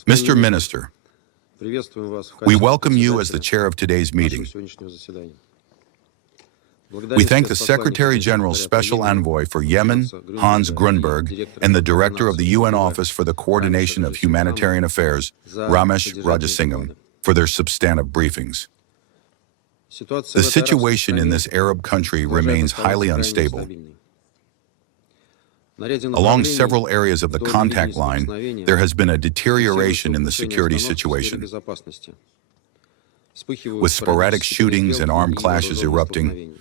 Mr. Minister, we welcome you as the chair of today's meeting. We thank the Secretary General's Special Envoy for Yemen, Hans Grunberg, and the Director of the UN Office for the Coordination of Humanitarian Affairs, Ramesh Rajasingham, for their substantive briefings. The situation in this Arab country remains highly unstable. Along several areas of the contact line, there has been a deterioration in the security situation, with sporadic shootings and armed clashes erupting.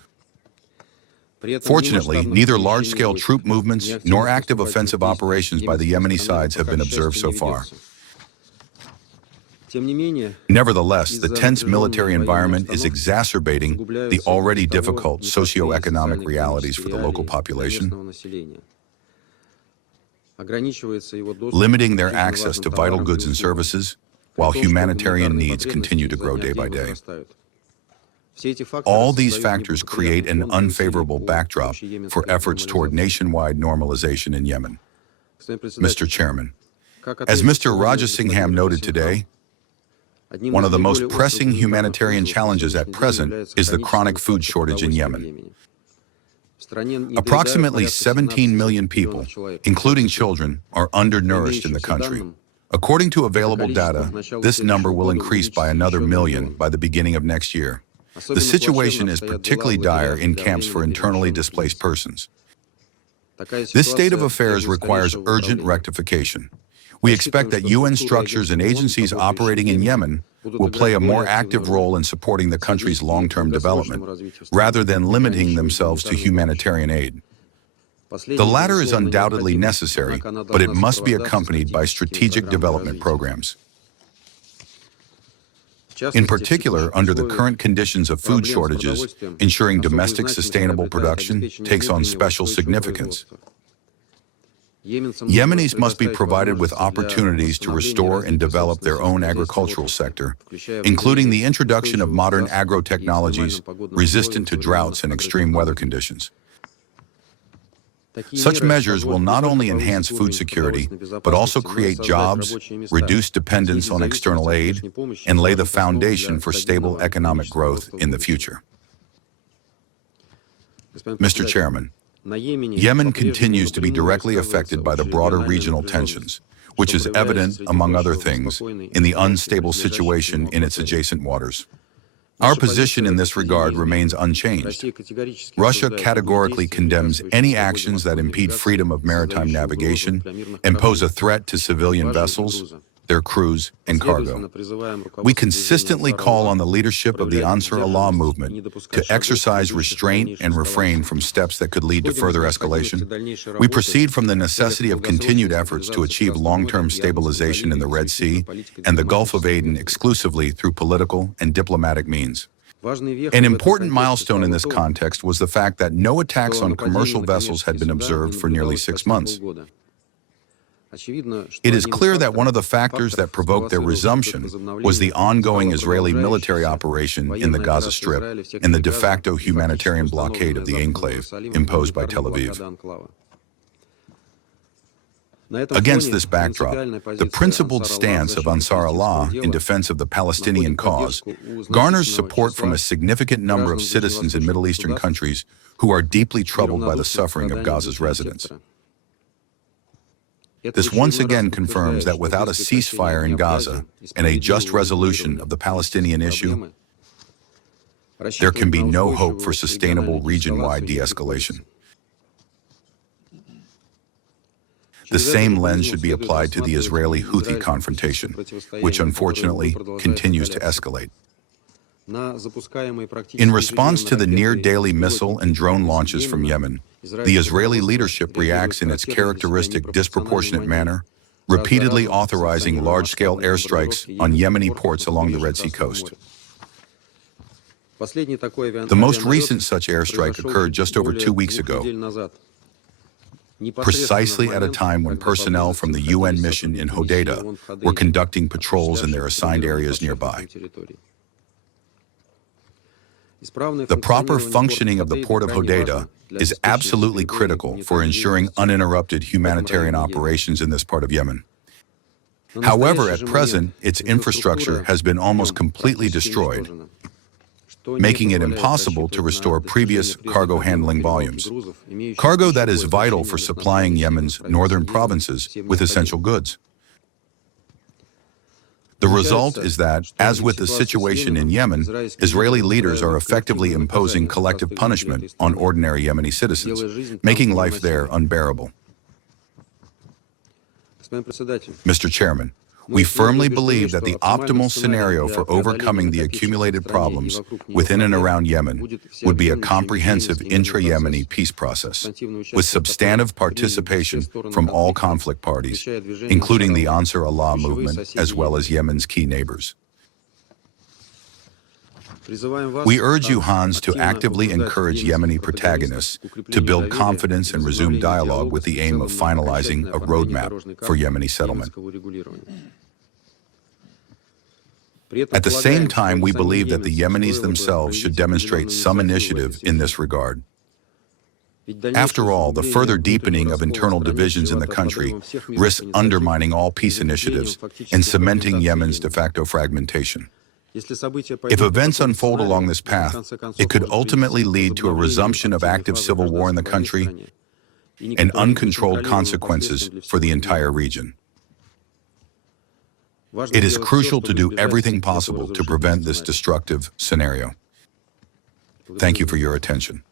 Fortunately, neither large-scale troop movements nor active offensive operations by the Yemeni sides have been observed so far. Nevertheless, the tense military environment is exacerbating the already difficult socio-economic realities for the local population, limiting their access to vital goods and services, while humanitarian needs continue to grow day by day. All these factors create an unfavorable backdrop for efforts toward nationwide normalization in Yemen. Mr. Chairman, as Mr. Rajasingham noted today, one of the most pressing humanitarian challenges at present is the chronic food shortage in Yemen. Approximately 17 million people, including children, are undernourished in the country. According to available data, this number will increase by another million by the beginning of next year. The situation is particularly dire in camps for internally displaced persons. This state of affairs requires urgent rectification. We expect that UN structures and agencies operating in Yemen will play a more active role in supporting the country's long-term development, rather than limiting themselves to humanitarian aid. The latter is undoubtedly necessary, but it must be accompanied by strategic development programs. In particular, under the current conditions of food shortages, ensuring domestic sustainable production takes on special significance. Yemenis must be provided with opportunities to restore and develop their own agricultural sector, including the introduction of modern agro-technologies resistant to droughts and extreme weather conditions. Such measures will not only enhance food security, but also create jobs, reduce dependence on external aid, and lay the foundation for stable economic growth in the future. Mr. Chairman, Yemen continues to be directly affected by the broader regional tensions, which is evident, among other things, in the unstable situation in its adjacent waters. Our position in this regard remains unchanged. Russia categorically condemns any actions that impede freedom of maritime navigation and pose a threat to civilian vessels, their crews, and cargo. We consistently call on the leadership of the Ansar Allah movement to exercise restraint and refrain from steps that could lead to further escalation. We proceed from the necessity of continued efforts to achieve long-term stabilization in the Red Sea and the Gulf of Aden exclusively through political and diplomatic means. An important milestone in this context was the fact that no attacks on commercial vessels had been observed for nearly 6 months. It is clear that one of the factors that provoked their resumption was the ongoing Israeli military operation in the Gaza Strip and the de facto humanitarian blockade of the enclave imposed by Tel Aviv. Against this backdrop, the principled stance of Ansar Allah in defense of the Palestinian cause garners support from a significant number of citizens in Middle Eastern countries who are deeply troubled by the suffering of Gaza's residents. This once again confirms that without a ceasefire in Gaza and a just resolution of the Palestinian issue, there can be no hope for sustainable region-wide de-escalation. The same lens should be applied to the Israeli-Houthi confrontation, which unfortunately continues to escalate. In response to the near-daily missile and drone launches from Yemen, the Israeli leadership reacts in its characteristic disproportionate manner, repeatedly authorizing large-scale airstrikes on Yemeni ports along the Red Sea coast. The most recent such airstrike occurred just over 2 weeks ago, precisely at a time when personnel from the UN mission in Hodeidah were conducting patrols in their assigned areas nearby. The proper functioning of the port of Hodeidah is absolutely critical for ensuring uninterrupted humanitarian operations in this part of Yemen. However, at present, its infrastructure has been almost completely destroyed, making it impossible to restore previous cargo handling volumes. Cargo that is vital for supplying Yemen's northern provinces with essential goods. The result is that, as with the situation in Yemen, Israeli leaders are effectively imposing collective punishment on ordinary Yemeni citizens, making life there unbearable. Mr. Chairman, we firmly believe that the optimal scenario for overcoming the accumulated problems within and around Yemen would be a comprehensive intra-Yemeni peace process, with substantive participation from all conflict parties, including the Ansar Allah movement as well as Yemen's key neighbors. We urge you, Hans, to actively encourage Yemeni protagonists to build confidence and resume dialogue with the aim of finalizing a roadmap for Yemeni settlement. At the same time, we believe that the Yemenis themselves should demonstrate some initiative in this regard. After all, the further deepening of internal divisions in the country risks undermining all peace initiatives and cementing Yemen's de facto fragmentation. If events unfold along this path, it could ultimately lead to a resumption of active civil war in the country and uncontrolled consequences for the entire region. It is crucial to do everything possible to prevent this destructive scenario. Thank you for your attention.